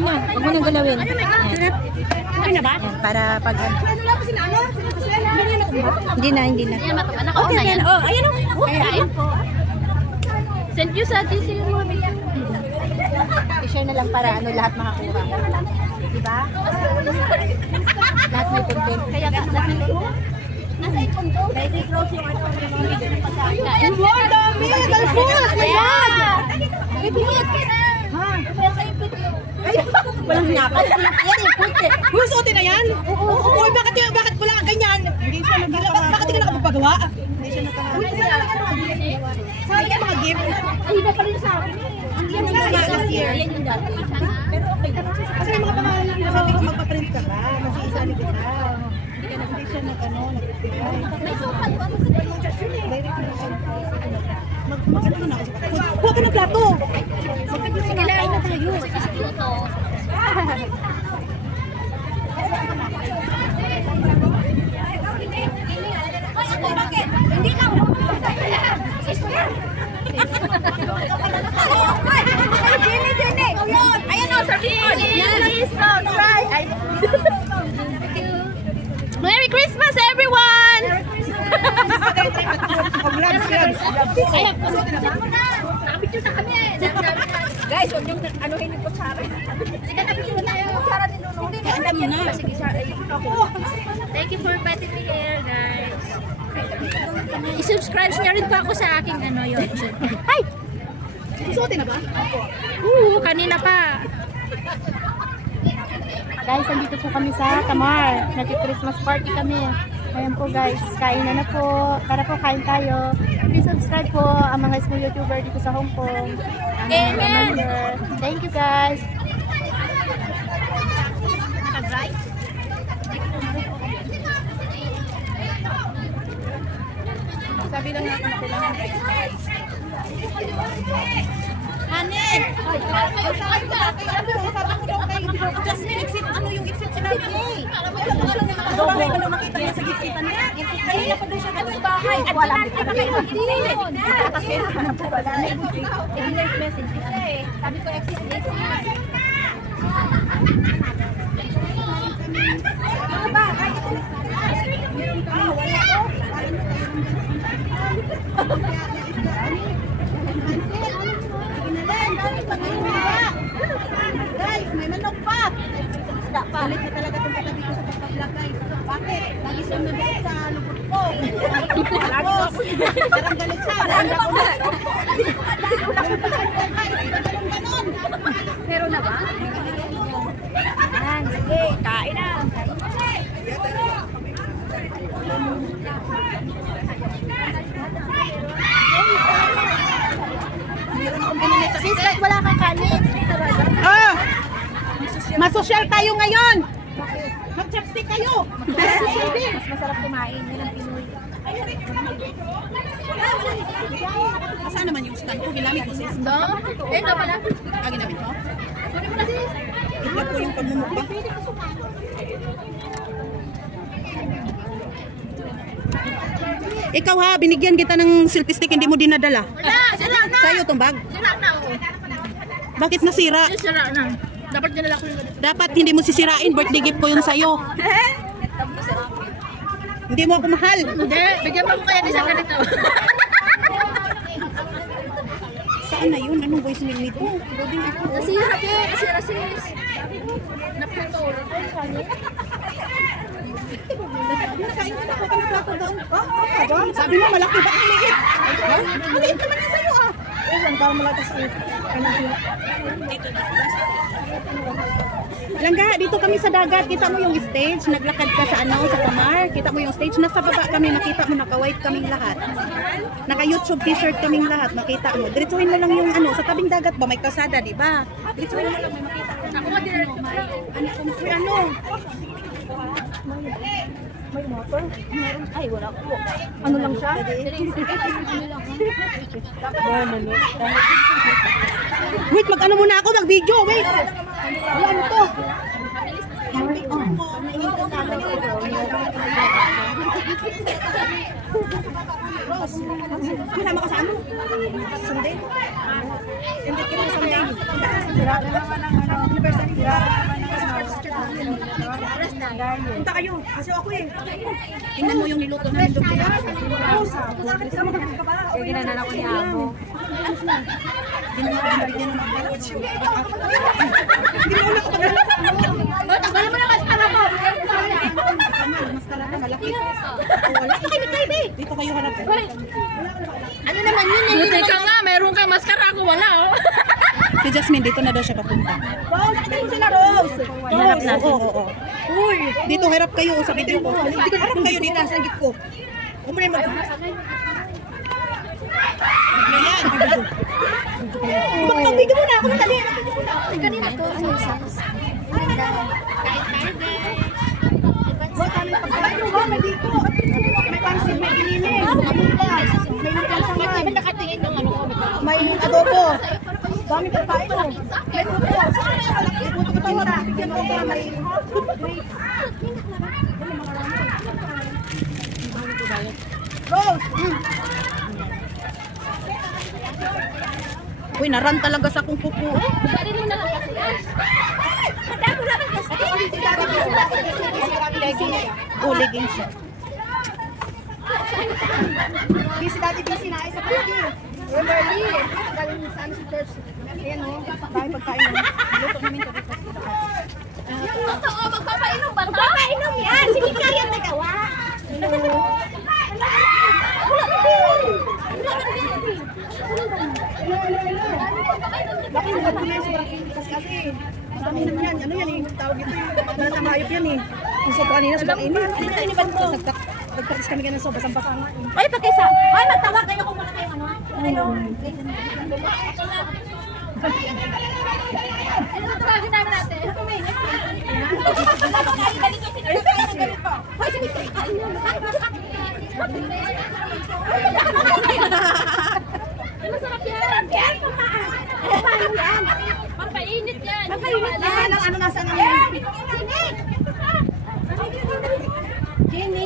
ganyan. Huwag mo nang galawin. Okay na ba? Yan, para pag... Hindi na. Okay, yan. Oh, ayun o. Kain po. Send you sa GC yung mga video. I-share na lang para ano lahat makakuha. Diba? Lahat may content. Kaya ka, nasa ipon to. Guys, i-close yung ano. Kain. Wow, dami! Galfus! My God! Bibiyot ka na. Kaya sa ipon yun. Walang napat. Yan yung puti. Uy, suotin na yan? Oo. Uy, bakit wala ka ganyan? Bakit di ka nakapagpagawa? Hindi siya nakapagpagawa. Saan ka mga gift? Ay, iba pa rin sa akin. Yan ang mga last year. Yan yung dati. Pero okay. Kasi yung mga pangalan nila, sabi ko magpaprint ka ba? Kasi isa ni kita. Hindi siya nag-prepare. May sukat pa sa pictures yun eh. Mag-ano na ako sa kapatid. Huwag ka ng plato! Sige lang na tayo. Ito. Bakit? Hindi lang. Jenny. Ayan o, sabi mo. Please subscribe. Merry Christmas, everyone! Ayan, pasutin na ba? Nakapicture na kami. Guys, huwag yung anuhin yung kutsara. Sige, nakapicture na yung kutsara din doon. Kaandan mo na. Sige, thank you for inviting me here, guys. I-subscribe nyo rin po ako sa aking YouTube. Hi! Suotin na ba? Kanina pa. Guys, andito po kami sa Tamar. Nag-Christmas party kami. Ayan po guys, kain na po. Tara po, kain tayo. Please subscribe po ang mga small YouTuber dito sa Hong Kong. Amen! Thank you guys. Naka-dry? Sabi lang natin ko lang. Honey! Just exit, ano yung exit sinabi mo? Bahay ka lang nakita niya sa gitsitan niya. Kanina pa doon siya ganun bahay. At wala dito na kayo. Tapos meron ka na po wala. English message kasi. Sabi ko exit. Ano ba? Kahit ito meron ka na wala ko. Guys, may manok pa. Isda pa. Galit na talaga itong katabi ko sa pagpa-vlog guys. Bakit? Lagi siyang nabit sa lubot ko. Tapos, parang galit siya. Ganon. Meron na ba? Ayan, sige, kain na. Sis, ba't wala kang kanin? Ah! Masosyal tayo ngayon. Mag-chopstick kayo. Mas masarap kumain. Yan ang Pinoy. Saan naman yung stand ko? Ginamit mo sis? No? Eh, no pala. Ginamit mo? Sorry mo na sis. Itlog ko yung pagmumukbang. Ikaw ha, binigyan kita ng selfie stick, hindi mo dinadala. Sira na. Sa'yo itong bag. Sira na. Bakit nasira? Sira na. Dapat dinala ko yung Dapat hindi mo sisirain, birthday gift ko yun sa'yo. Hindi mo ako mahal. Hindi, bigyan mo ko kaya ni sa ganito. Saan na yun? Anong voice mail nito? Nasira sis. Naputol. Nakain ko na ako ng plato doon. Sabi mo, malaki ba ang liit? Maliit naman yan sa'yo ah. Ewan, para malakas ang Langga, dito kami sa dagat. Kita mo yung stage. Naglakad ka sa sa Tamar. Kita mo yung stage. Nasa baba kami. Makita mo, naka-white kaming lahat. Naka-YouTube t-shirt kaming lahat. Makita mo. Diretsuhin mo lang yung sa tabing dagat ba? May kasada, di ba? Diretsuhin mo lang. May makita. Ako nga diretso ko lang. May motor? Meron. Ay, wala ko. Ano lang siya? Wait, mag-ano muna ako. Mag-video. Wait. Wala mo to. Rose, kasama ka sa ano? Sunday? Hindi ka sa Sunday. Sira na naman ang anniversary nila. Punta kayo. Kasi ako eh. Tingnan mo yung niluto namin doon. Sige na ako ni Amo. Tanggalin mo na maskara mo. Maskara ka, malaki. Wala ka kayo, dito kayo harap. Ano naman yun eh? Buti ka nga, meron kang maskara, ako wala oh. Si Jasmine, dito na daw siya papunta. Rose, nakita mo sila Rose. Harap natin. Oo. Uy, dito harap kayo sa video ko. Harap kayo dito sa git ko. Umre mag. Ayan. Magpapigil mo na ako ng dali. Kanina to, ano size? Ganda. Kahit May pansit, may giniling. May lumpang sangay. Ba't nakatingin yung ano ko? May adobo. Dami pa pa ito. May luto. May luto ka tayo na. Bigyan mo ko na may... Rose! Uy, naran talaga sa kung kuko. Dali mo na lang kasi. Madami naman kasi. Uligin siya. busy dati, busy na. Isa pa lagi. Emerly. Galing saan si church. Ayan o. Dahil pagkain namin. Luto namin ito dito. Totoo, magpapainom ba ito? Magpapainom yan. Sige kaya nagawa. Laki mo ba na sobrang init kasi madami naman yan. Ano yan eh? Tawag ito yung nananayop yan eh. Yung sopa kanina sobrang init. Iniban ko. Nagtakis kami ganun sopa. Basa nga eh. Ay, pagkisa. Ay, magtawag kayo kung muna kayo ano. Ano tawagin namin natin? Hoy, sige. Masarap yan. Paano yan? Pampainit yan. Nasaan ang ano nasa ng yan? Jenny.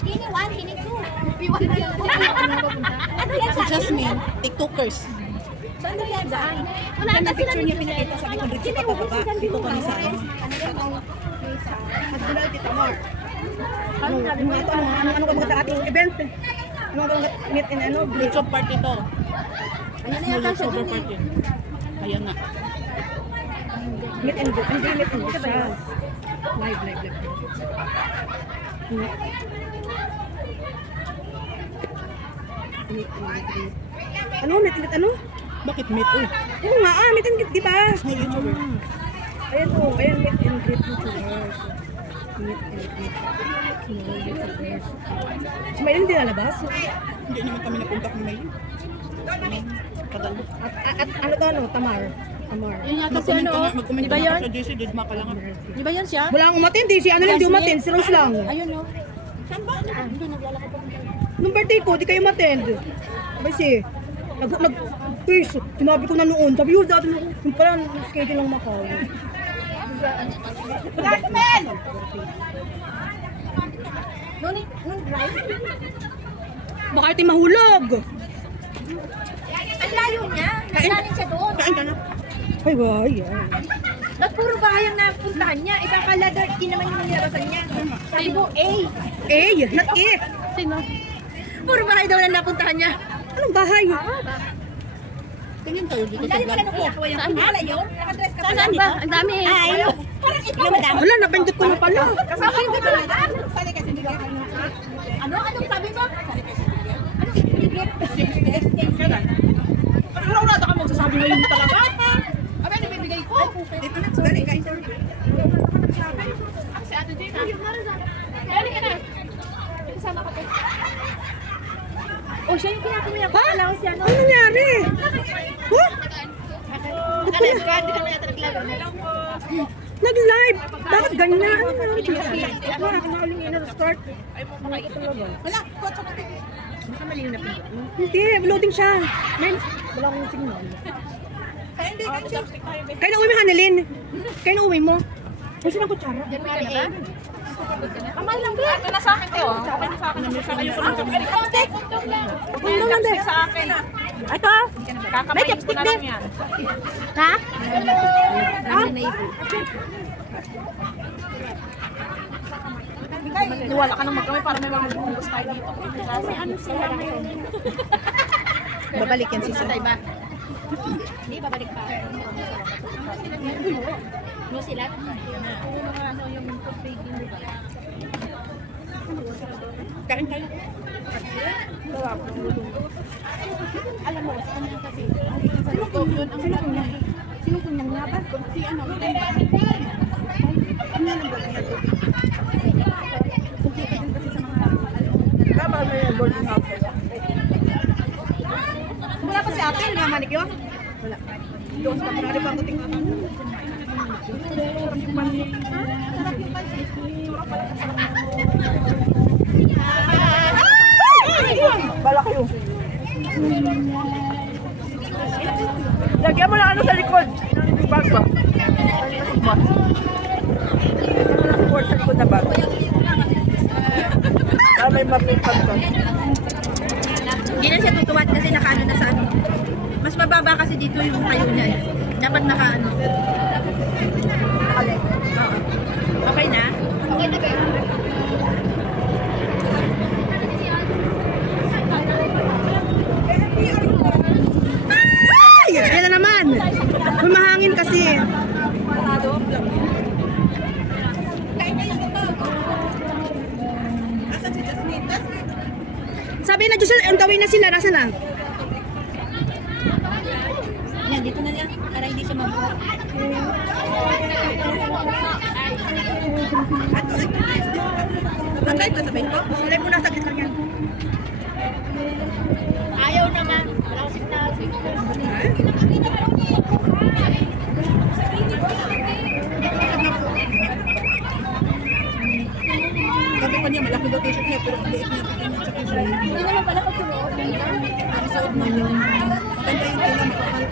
Kini 1, kini 2. Ano yan Si Jasmine, tiktokers. Saan na yan? Saan? Wala Ganda na picture niya pinakita sa akin dito sa pababa. Dito kami sa ano. At dula dito more. Ano ka ba sa ating event? Ano ba meet in ano? YouTube party to. Ayan na yata siya dun party. Ayan na. Meet and go. Hindi meet and go siya. Live. Ano? Meet and ano? Bakit meet? Oo nga, meet and greet, di ba? Small YouTuber. Ayan o, ayan meet and greet YouTubers. Meet and greet. Small YouTubers. Si Maylin hindi nalabas? Hindi naman kami napunta kung Maylin. At ano to ano? Tamar. Yun yata si ano, di ba yun? Di ba yun siya? Wala akong umatin, di si ano lang di umatin, si Rose lang. Ayun no. Saan ba? Hindi, naglalakad pa. Nung birthday ko, di kayo umattend. Abay si, please, sinabi ko na noon, sabi ko dati yung pala, schedule lang makaw. Jasmine! Nung drive? Baka ito mahulog. Ang layo niya. Kain siya doon. Kain ka na. Ay, why? At puro bahay ang napuntahan niya. Ibang kaladar, di naman yung nilabasan niya. Sabi mo, A. A, not E. Sino? Puro bahay daw na napuntahan niya. Anong bahay? Tingin tayo dito sa vlog ko. Saan ba? Nakadress ka pa. Saan ba? Ang dami. Ay. Parang ikaw, madam. Wala, napindot ko na pala. Kasama yung dito na. Sali ka sinigyan. Ano? Anong sabi mo? Sali ka sinigyan. Anong sinigyan? Wala ka magsasabi na yun talaga. Aba, nabibigay ko. Dito na, galing ka interview. Si Ate Jane. Galing ka na. Kasama ka po. O, siya yung kinakamaya ko. Alam ko siya, no? Ano nangyari? Huh? Nakalive ka, hindi ka na yata nag-live. Nag-live? Bakit ganyan? Ano nangyari? Nakakaling ina start. Wala, kotso ka. Baka mali na pinto. Hindi, loading siya. Men, wala akong signal. Kaya na uwi mo, Hanelin. Kaya na uwi mo. Kasi ng kutsara. January 8. Kamal lang ba? Ito na sa akin, Teo. Okay na sa akin. Ayoko lang. Kundong lang din. Sa akin. Ito. May chopstick din. Ha? Wala ka nang magkamay para may mga magbubungos tayo dito. Kasi ano sila ngayon? Babalik yan si Sir. Hindi, babalik pa. No sila? Ano yung food baking mo ba? Kain tayo. Alam mo, sa kanya kasi, sino ko yun ang sino ko niyang laban? Si ano? Wala pa si ate, namanik yun? Wala. Doon sa kapag pa ako tingnan. Balak yun. Lagyan mo lang ano sa likod. Yung bag ba? Support sa likod na bag. Para may mapipag ka. Hindi na siya tutuwad kasi nakaano na sa ano. Mas mababa kasi dito yung tayo niya. Dapat nakaano. Oo. Okay na? Okay na ba? Ay! Yan na naman! Humahangin kasi. Sabi na Diyos, ang gawin na sila, nasa na? Yan, dito na lang. Para hindi siya mabuhat. Ang live ka sabihin ko? Live mo na sa gitna yan. Ayaw naman. Wala ko signal. Sabi ko niya, malaki daw t-shirt niya, pero liit niya tingnan sa t-shirt. Hindi naman pala ko tuloy. Ang suot mo yun. Maganda yung tila makapal.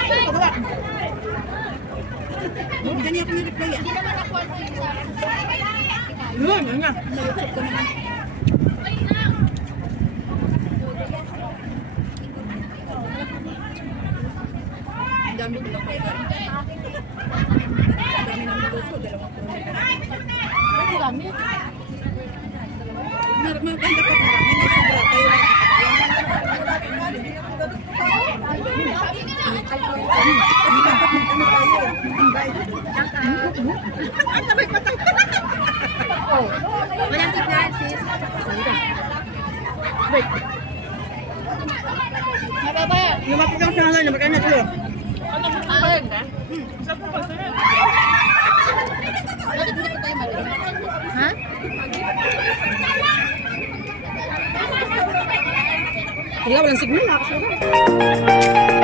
Ito yung pagawa. Ganyan ako yung reply ah. Yun, yun nga. Sa-YouTube ko naman. Ang dami ko lang kaya. Ang dami naman gusto, dalawang po. Ano kami? Maganda pa marami na sobra tayo lang. Kasi dapat mag-ano tayo. Invite. Ang sabay patang. Walang signal, sis. Wait. Mababa. Lumapit lang sa hangin. Magkano ko? Ayun na? Saan po pa sa'yo? Bakit hindi ko tayo mali? Ha? Wala, walang signal. Nakakasulat.